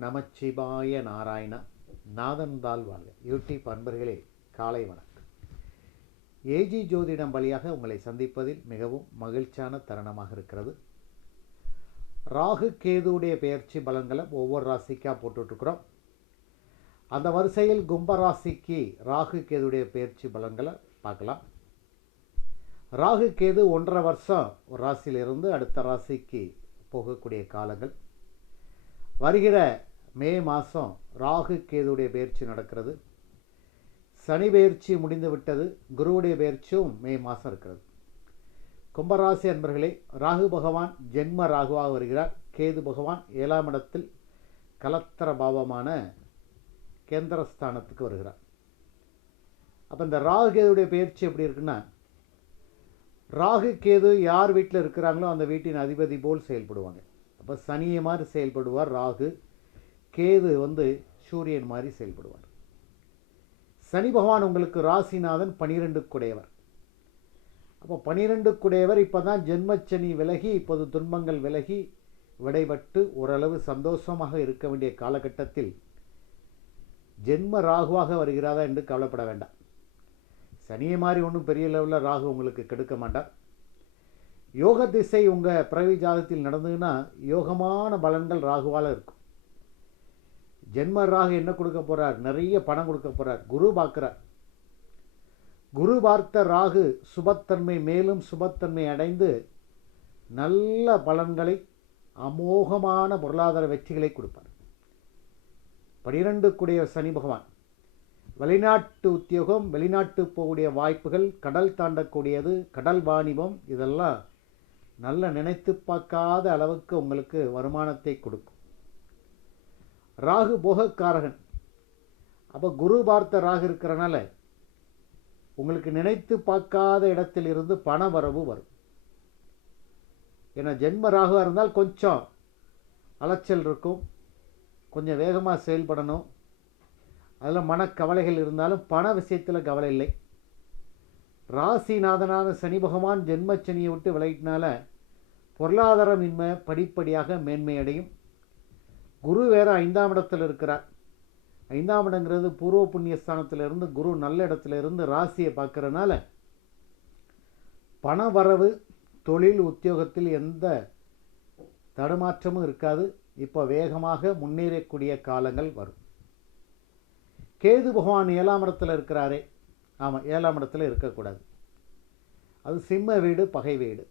நமச்சிவாய நாராயணா நாதன்தால் வாழ்க. யூடியூப் அன்பர்களே காலை வணக்கம். ஏஜி ஜோதிடம் வழியாக உங்களை சந்திப்பதில் மிகவும் மகிழ்ச்சியான தருணமாக இருக்கிறது. ராகு கேதுவுடைய பெயர்ச்சி பலன்களை ஒவ்வொரு ராசிக்காக போட்டுட்ருக்குறோம். அந்த வரிசையில் கும்ப ராசிக்கு ராகு கேதுடைய பெயர்ச்சி பலன்களை பார்க்கலாம். ராகு கேது ஒன்றரை வருஷம் ஒரு ராசியிலிருந்து அடுத்த ராசிக்கு போகக்கூடிய காலங்கள். வருகிற மே மாதம் ராகு கேதுடைய பயிற்சி நடக்கிறது. சனி பயிற்சி முடிந்து விட்டது. குருவுடைய பயிற்சியும் மே மாதம் இருக்கிறது. கும்பராசி அன்பர்களே ராகு பகவான் ஜென்ம ராகுவாக வருகிறார். கேது பகவான் ஏழாம் இடத்தில் கலத்தர பாவமான கேந்திரஸ்தானத்துக்கு வருகிறார். அப்போ இந்த ராகு கேதுடைய பயிற்சி எப்படி இருக்குன்னா ராகு கேது யார் வீட்டில் இருக்கிறாங்களோ அந்த வீட்டின் அதிபதி போல் செயல்படுவாங்க. அப்போ சனியை மாதிரி செயல்படுவார் ராகு. கேது வந்து சூரியன் மாதிரி செயல்படுவார். சனி பகவான் உங்களுக்கு ராசிநாதன் பனிரெண்டு குடையவர். அப்போ பனிரெண்டு குடையவர் இப்போ தான் ஜென்மச்சனி விலகி இப்போது துன்பங்கள் விலகி விடைபட்டு ஓரளவு சந்தோஷமாக இருக்க வேண்டிய காலகட்டத்தில் ஜென்ம ராகுவாக வருகிறதா என்று கவலைப்பட வேண்டாம். சனியை மாதிரி ஒன்றும் பெரிய லெவலில் ராகு உங்களுக்கு கெடுக்க மாட்டார். யோக திசை உங்கள் பிறவி ஜாதத்தில் நடந்ததுன்னா யோகமான பலன்கள் ராகுவால் இருக்கும். ஜென்ம ராகு என்ன கொடுக்க போகிறார் நிறைய பணம் கொடுக்க போகிறார் குரு பார்க்குறார். குரு பார்த்த ராகு சுபத்தன்மை மேலும் சுபத்தன்மை அடைந்து நல்ல பலன்களை அமோகமான பொருளாதார வெற்றிகளை கொடுப்பார். பனிரெண்டு கூடிய சனி பகவான். வெளிநாட்டு உத்தியோகம் வெளிநாட்டு போகக்கூடிய வாய்ப்புகள் கடல் தாண்டக்கூடியது கடல் வாணிபம் இதெல்லாம் நல்ல நினைத்து பார்க்காத அளவுக்கு உங்களுக்கு வருமானத்தை கொடுக்கும். ராகு போகக்காரகன். அப்போ குரு பார்த்த ராகு இருக்கிறனால உங்களுக்கு நினைத்து பார்க்காத இடத்தில் இருந்து பண வரவு வரும். ஏன்னா ஜென்ம ராகுவாக இருந்தால் கொஞ்சம் அலைச்சல் இருக்கும். கொஞ்சம் வேகமாக செயல்படணும். அதில் மனக்கவலைகள் இருந்தாலும் பண விஷயத்தில் கவலை இல்லை. ராசிநாதனான சனி பகவான் ஜென்மச்சனியை விட்டு விலகினால பொருளாதாரம் இன்மை படிப்படியாக மேன்மை அடையும் குரு வேற ஐந்தாம் இடத்தில் இருக்கிறார். ஐந்தாம் இடங்கிறது பூர்வ புண்ணிய ஸ்தானத்திலிருந்து குரு நல்ல இடத்துல இருந்து ராசியை பார்க்குறனால பண வரவு தொழில் உத்தியோகத்தில் எந்த தடுமாற்றமும் இருக்காது. இப்போ வேகமாக முன்னேறக்கூடிய காலங்கள் வரும். கேது பகவான் ஏழாம் இடத்துல இருக்கிறாரே. ஆமாம் ஏழாம் இடத்துல இருக்கக்கூடாது. அது சிம்ம வீடு பகை வீடு.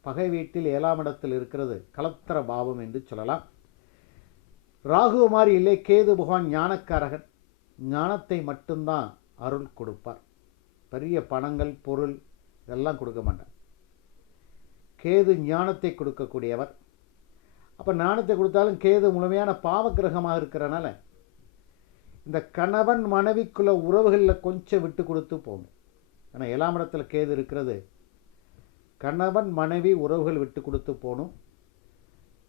பகை வீட்டில் ஏழாம் இடத்தில் இருக்கிறது கலத்திர பாவம் என்று சொல்லலாம். ராகு மாதிரி இல்லை கேது பகவான் ஞானக்காரகன். ஞானத்தை மட்டும்தான் அருள் கொடுப்பார். பெரிய பணங்கள் பொருள் இதெல்லாம் கொடுக்க மாட்டார். கேது ஞானத்தை கொடுக்கக்கூடியவர். அப்போ ஞானத்தை கொடுத்தாலும் கேது முழுமையான பாவக்கிரகமாக இருக்கிறனால இந்த கணவன் மனைவிக்குள்ள உறவுகளில் கொஞ்சம் விட்டு கொடுத்து போகணும் ஏன்னா ஏழாம் இடத்துல கேது இருக்கிறது. கணவன் மனைவி உறவுகள் விட்டு கொடுத்து போகணும்.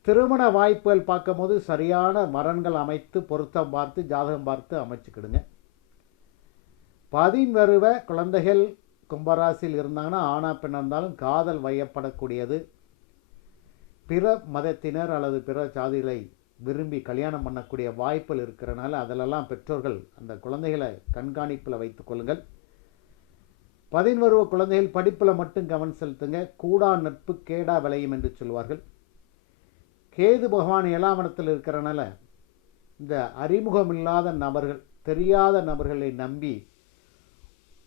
திருமண வாய்ப்புகள் பார்க்கும்போது சரியான மரங்கள் அமைத்து பொருத்தம் பார்த்து ஜாதகம் பார்த்து அமைச்சுக்கிடுங்க. பதின் வருவ குழந்தைகள் கும்பராசியில் இருந்தாங்கன்னா ஆணா பெண் இருந்தாலும் காதல் வயப்படக்கூடியது. பிற மதத்தினர் அல்லது பிற சாதிகளை விரும்பி கல்யாணம் பண்ணக்கூடிய வாய்ப்புகள் இருக்கிறனால அதிலெல்லாம் பெற்றோர்கள் அந்த குழந்தைகளை கண்காணிப்பில் வைத்துக் கொள்ளுங்கள். பதின்வருவ குழந்தைகள் படிப்பில் மட்டும் கவனம் செலுத்துங்க. கூடா நட்பு கேடா விளையும் என்று சொல்வார்கள். கேது பகவான் ஏழாம் இடத்தில் இருக்கிறனால இந்த அறிமுகமில்லாத நபர்கள் தெரியாத நபர்களை நம்பி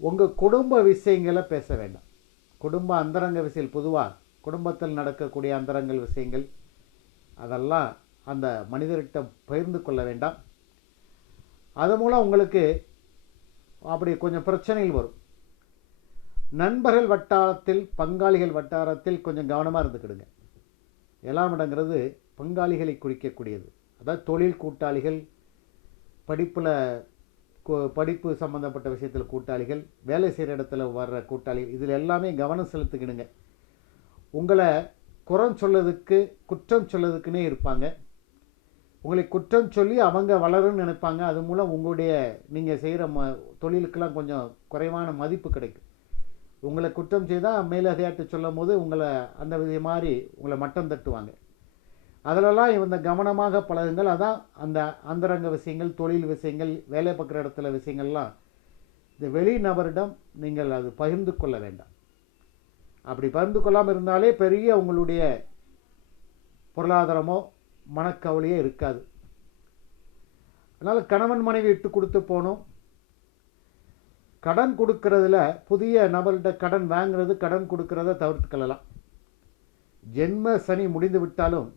உங்கள் குடும்ப விஷயங்களை பேச வேண்டாம். குடும்ப அந்தரங்க விஷயம் பொதுவாக குடும்பத்தில் நடக்கக்கூடிய அந்தரங்கள் விஷயங்கள் அதெல்லாம் அந்த மனிதர்கிட்ட பகிர்ந்து கொள்ள வேண்டாம். அது மூலம் உங்களுக்கு அப்படி கொஞ்சம் பிரச்சனைகள் வரும். நண்பர்கள் வட்டாரத்தில் பங்காளிகள் வட்டாரத்தில் கொஞ்சம் கவனமாக இருந்துக்கிடுங்க. ஏழாம் இடங்கிறது பங்காளிகளை குறிக்கக்கூடியது. அதாவது தொழில் கூட்டாளிகள் படிப்பில் படிப்பு சம்மந்தப்பட்ட விஷயத்தில் கூட்டாளிகள் வேலை செய்கிற இடத்துல வர்ற கூட்டாளிகள் இதில் எல்லாமே கவனம் செலுத்துக்கிடுங்க உங்களை குறம் சொல்லதுக்கு குற்றம் சொல்லதுக்குன்னே இருப்பாங்க. உங்களை குற்றம் சொல்லி அவங்க வளரும்னு நினைப்பாங்க. அது மூலம் உங்களுடைய நீங்கள் செய்கிற ம தொழிலுக்கெல்லாம் கொஞ்சம் குறைவான மதிப்பு கிடைக்கும். உங்களை குற்றம் செய்தால் மேலதிகாரிட்ட சொல்லும் போது உங்களை அந்த வித மாதிரி உங்களை மட்டம் தட்டுவாங்க. அதிலெல்லாம் இந்த கவனமாக பழகுங்கள். அதான் அந்த அந்தரங்க விஷயங்கள் தொழில் விஷயங்கள் வேலை பார்க்குற இடத்துல விஷயங்கள்லாம் இந்த வெளி நபரிடம் நீங்கள் அது பகிர்ந்து கொள்ள வேண்டாம். அப்படி பகிர்ந்து கொள்ளாமல் இருந்தாலே பெரிய உங்களுடைய பொருளாதாரமோ மனக்கவலையே இருக்காது. அதனால் கணவன் மனைவி விட்டு கொடுத்து போகணும். கடன் கொடுக்கறதுல புதிய நபர்கிட்ட கடன் வாங்கிறது கடன் கொடுக்கறத தவிர்த்துக்கொள்ளலாம். ஜென்ம சனி முடிந்து விட்டாலும்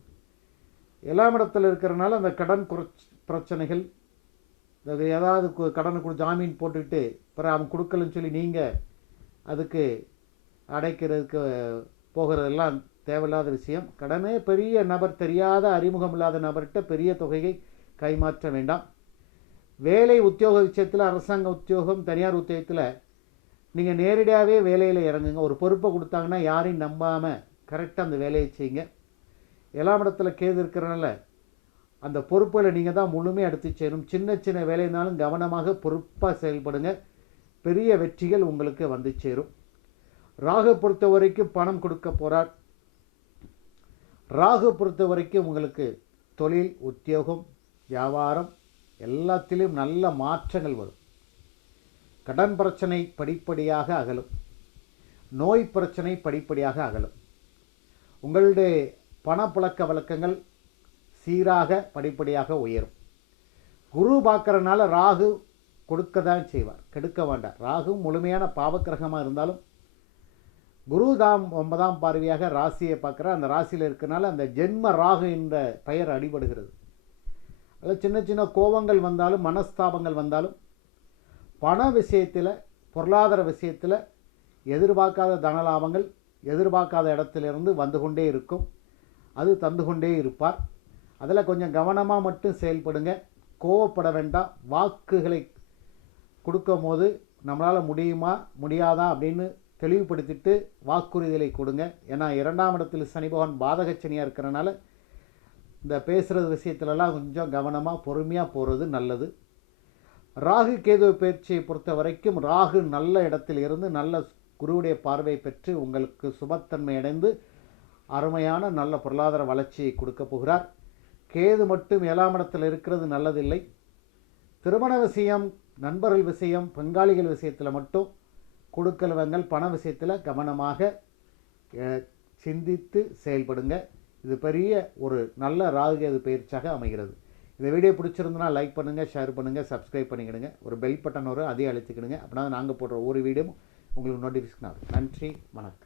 எல்லாம் இடத்துல இருக்கிறனால அந்த கடன் குறைச் பிரச்சனைகள் அது ஏதாவது கு- கடனை கொடு ஜாமீன் போட்டுக்கிட்டு பிற அவன் கொடுக்கலன்னு சொல்லி நீங்கள் அதுக்கு அடைக்கிறதுக்கு போகிறதெல்லாம் தேவையில்லாத விஷயம். கடனே பெரிய நபர் தெரியாத அறிமுகம் இல்லாத நபர்கிட்ட பெரிய தொகையை கைமாற்ற வேண்டாம். வேலை உத்தியோக விஷயத்தில் அரசாங்க உத்தியோகம் தனியார் உத்தியோகத்தில் நீங்கள் நேரடியாகவே வேலையில் இறங்குங்க. ஒரு பொறுப்பை கொடுத்தாங்கன்னா யாரையும் நம்பாமல் கரெக்டாக அந்த வேலையை செய்யுங்க. எல்லாம் இடத்துல கேது இருக்கிறனால அந்த பொறுப்புகளை நீங்கள் தான் முழுமையாக எடுத்து சேரும். சின்ன சின்ன வேலைனாலும் கவனமாக பொறுப்பாக செயல்படுங்க. பெரிய வெற்றிகள் உங்களுக்கு வந்து சேரும். ராகு பொறுத்த வரைக்கும் பணம் கொடுக்க போகிறார் ராகு பொறுத்த வரைக்கும் உங்களுக்கு தொழில் உத்தியோகம் வியாபாரம் எல்லாத்திலும் நல்ல மாற்றங்கள் வரும். கடன் பிரச்சனை படிப்படியாக அகலும். நோய் பிரச்சனை படிப்படியாக அகலும். உங்களுடைய பணப்புழக்க வழக்கங்கள் சீராக படிப்படியாக உயரும். குரு பார்க்குறனால ராகு கொடுக்க தான் செய்வார். கெடுக்க வேண்டாம். ராகு முழுமையான பாவக்கிரகமாக இருந்தாலும் குரு தாம் ஒன்பதாம் பார்வையாக ராசியை பார்க்குற அந்த ராசியில் இருக்கிறனால அந்த ஜென்ம ராகு என்ற பெயர் அடிபடுகிறது. அதில் சின்ன சின்ன கோபங்கள் வந்தாலும் மனஸ்தாபங்கள் வந்தாலும் பண விஷயத்தில் பொருளாதார விஷயத்தில் எதிர்பார்க்காத தனலாபங்கள் எதிர்பார்க்காத இடத்திலிருந்து வந்து கொண்டே இருக்கும். அது தந்து கொண்டே இருப்பார். அதில் கொஞ்சம் கவனமாக மட்டும் செயல்படுங்க. கோவப்பட வேண்டாம். வாக்குகளை கொடுக்கும் போது நம்மளால் முடியுமா முடியாதா அப்படின்னு தெளிவுபடுத்திட்டு வாக்குறுதிகளை கொடுங்க. ஏன்னா இரண்டாம் இடத்தில் சனி பகவான் பாதகச்சனியாக இருக்கிறனால இந்த பேசுகிறது விஷயத்துலலாம் கொஞ்சம் கவனமாக பொறுமையாக போகிறது நல்லது. ராகு கேது பயிற்சியை பொறுத்த வரைக்கும் ராகு நல்ல இடத்தில் இருந்து நல்ல குருவுடைய பார்வை பெற்று உங்களுக்கு சுபத்தன்மை அடைந்து அருமையான நல்ல பொருளாதார வளர்ச்சியை கொடுக்க போகிறார். கேது மட்டும் ஏழாம் இடத்தில் இருக்கிறது நல்லதில்லை. திருமண விஷயம் நண்பர்கள் விஷயம் பங்காளிகள் விஷயத்தில் மட்டும் கொடுக்கல் வாங்கல் பண விஷயத்தில் கவனமாக சிந்தித்து செயல்படுங்க. இது பெரிய ஒரு நல்ல ராகுகேது பயிற்சியாக அமைகிறது. இந்த வீடியோ பிடிச்சிருந்தனா லைக் பண்ணுங்கள் ஷேர் பண்ணுங்கள் சப்ஸ்கிரைப் பண்ணிக்கிடுங்க. ஒரு பெல் பட்டன் வரும் அதையும் அழுத்திக்கிடுங்க. அப்படின்னா நாங்கள் போடுற ஒரு வீடியோவும் உங்களுக்கு நோட்டிஃபிகேஷன் ஆகும். நன்றி வணக்கம்.